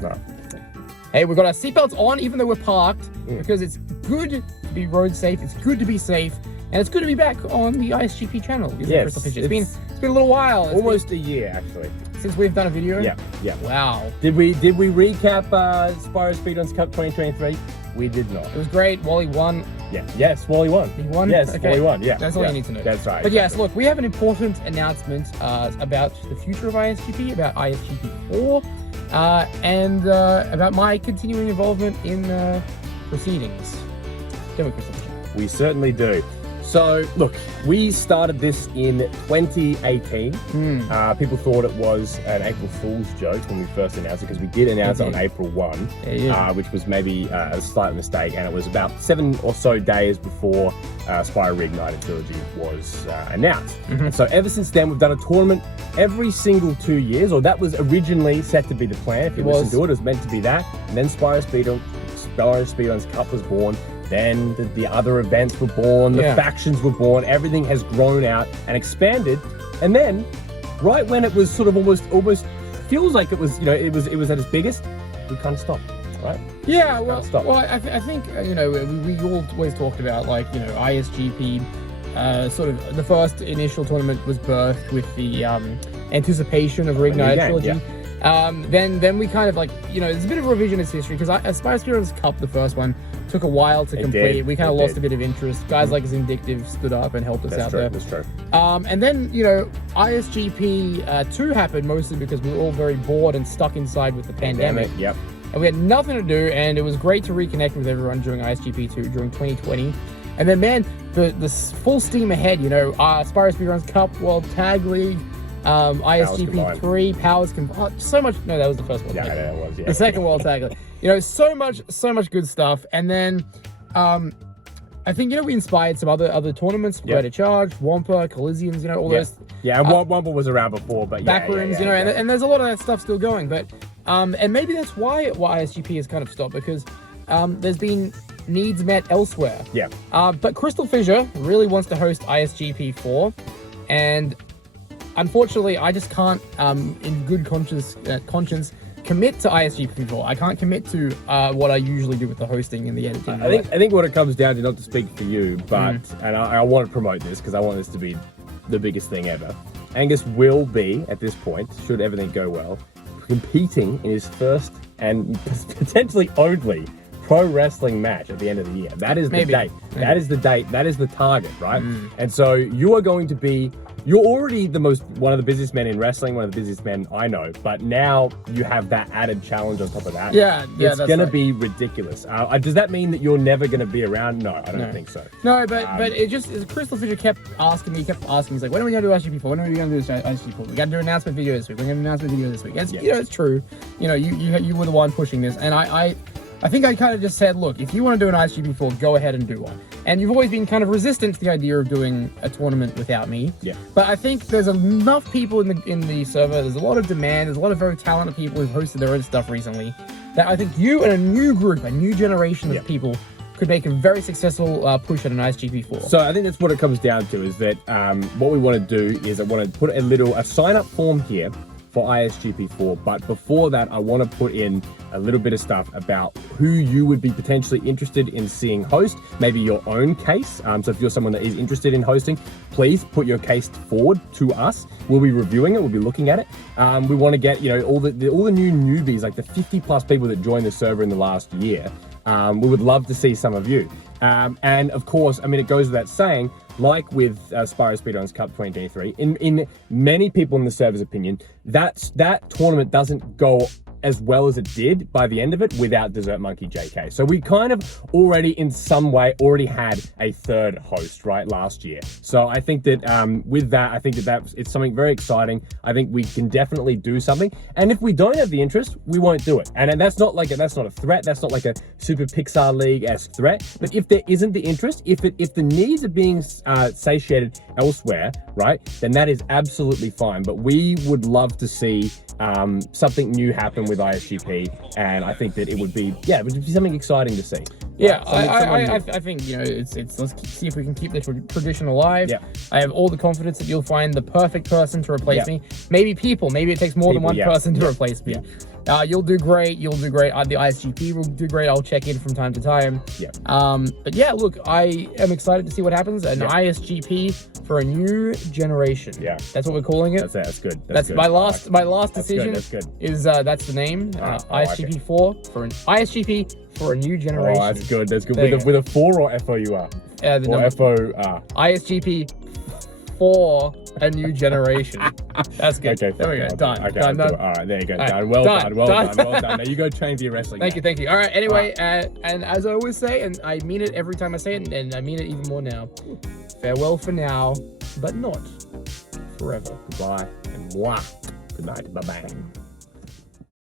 No. Hey, we've got our seatbelts on, even though we're parked, because it's good to be road safe. It's good to be safe, and it's good to be back on the ISGP channel. Yes, it's been a little while. Almost a year, actually. Since we've done a video. Yeah. Wow. Did we recap Spyro Speedruns Cup 2023? We did not. It was great. Wally won. Yeah. Yes, Wally won. He won? Yes, Okay. Wally won. Yeah. That's all you need to know. That's right. But yes, look, we have an important announcement about the future of ISGP, about ISGP 4, and about my continuing involvement in proceedings. Don't we, Christopher? We certainly do. So, look, we started this in 2018. People thought it was an April Fool's joke when we first announced it, because we did announce it on April 1, which was maybe a slight mistake, and it was about 7 or so days before Spyro Reignited Trilogy was announced. And so ever since then, we've done a tournament every single 2 years, or that was originally set to be the plan. If you listen to it, it was meant to be that. And then Spyro Speedruns Cup was born. Then the other events were born, the factions were born, everything has grown out and expanded. And then, right when it was sort of almost feels like it was, it was at its biggest, we kind of stopped, right? Yeah, well, I think, we always talked about, like, ISGP, sort of the first initial tournament was birthed with the anticipation of Reignited Trilogy. Yeah. Then we kind of, like, there's a bit of revisionist history, because Spyro Speedruns Cup, the first one, took a while to complete. We kind of lost a bit of interest. Guys like Vindictive stood up and helped us out there. That's true. And then, ISGP 2 happened, mostly because we were all very bored and stuck inside with the pandemic. Yep. And we had nothing to do, and it was great to reconnect with everyone during ISGP 2 during 2020. And then, man, the full steam ahead, Spyro Speedruns Cup, World Tag League, ISGP 3, Powers Combined, so much. No, that was the first one. Yeah, that was. Yeah. The second World Tag League. So much good stuff. And then, I think we inspired some other tournaments. Greater Charge, Wampa, Coliseums. All those. Yeah, Wampa was around before, but Backrooms. And there's a lot of that stuff still going. But and maybe that's why ISGP has kind of stopped, because there's been needs met elsewhere. Yeah. But Crystal Fissure really wants to host ISGP 4, and unfortunately, I just can't, in good conscience, commit to ISGP 4. I can't commit to what I usually do with the hosting and the editing. I think what it comes down to, not to speak for you, but and I want to promote this because I want this to be the biggest thing ever. Angus will be, at this point, should everything go well, competing in his first and potentially only pro wrestling match at the end of the year. That is the date. That is the date. That is the target, right? And so you are going to be, you're already one of the busiest men in wrestling, one of the busiest men I know, but now you have that added challenge on top of that. It's going to be ridiculous. Does that mean that you're never going to be around? No, I don't think so. No, but it just, Crystal Fissure kept asking me, he's like, when are we going to do ISGP 4? When are we going to do ISGP 4? We got to do an announcement video this week. We're going to do an announcement video this week. And it's true. You were the one pushing this, and I think I kind of just said, look, if you want to do an ISGP 4, go ahead and do one. And you've always been kind of resistant to the idea of doing a tournament without me. Yeah. But I think there's enough people in the server, there's a lot of demand, there's a lot of very talented people who've hosted their own stuff recently, that I think you and a new group, a new generation of people could make a very successful push at an ISGP 4. So I think that's what it comes down to, is that what we want to do is I want to put a sign-up form here for ISGP 4, but before that, I want to put in a little bit of stuff about who you would be potentially interested in seeing host, maybe your own case. So if you're someone that is interested in hosting, please put your case forward to us. We'll be reviewing it, we'll be looking at it. We want to get, all the new newbies, like the 50 plus people that joined the server in the last year. We would love to see some of you. And of course, it goes without saying, like with Spyro Speedruns Cup 2023, in many people in the server's opinion, that tournament doesn't go as well as it did by the end of it without Desert Monkey JK. So we kind of already, in some way, had a third host, right, last year. So I think that with that, I think that it's something very exciting. I think we can definitely do something. And if we don't have the interest, we won't do it. And that's not a threat. That's not like a Super Pixar League-esque threat. But if there isn't the interest, if the needs are being satiated elsewhere, right, then that is absolutely fine. But we would love to see something new happen with ISGP, and I think that it would be something exciting to see. Yeah, Right? I think, you know, it's let's see if we can keep the tradition alive. Yeah. I have all the confidence that you'll find the perfect person to replace Yeah. me. Maybe it takes more than one person to replace me. You'll do great. The ISGP will do great. I'll check in from time to time. Yeah. But yeah, look, I am excited to see what happens. An ISGP for a new generation. Yeah. That's what we're calling it. That's good. That's good. my last That's decision. That's good. Is that's the name? ISGP 4 for an ISGP for a new generation. Oh, that's good. That's good. There With a 4 or FOUR? The Or number FOR? ISGP for a new generation. That's good. Okay, there we go. fine. Done. Okay, Done. cool. All right, there you go. All right, Done. Well done. done. Now you go train for your wrestling. Thank you. All right. Anyway, and as I always say, and I mean it every time I say it, and I mean it even more now. Farewell for now, but not forever. Goodbye and mwah. Good night. Bye bye.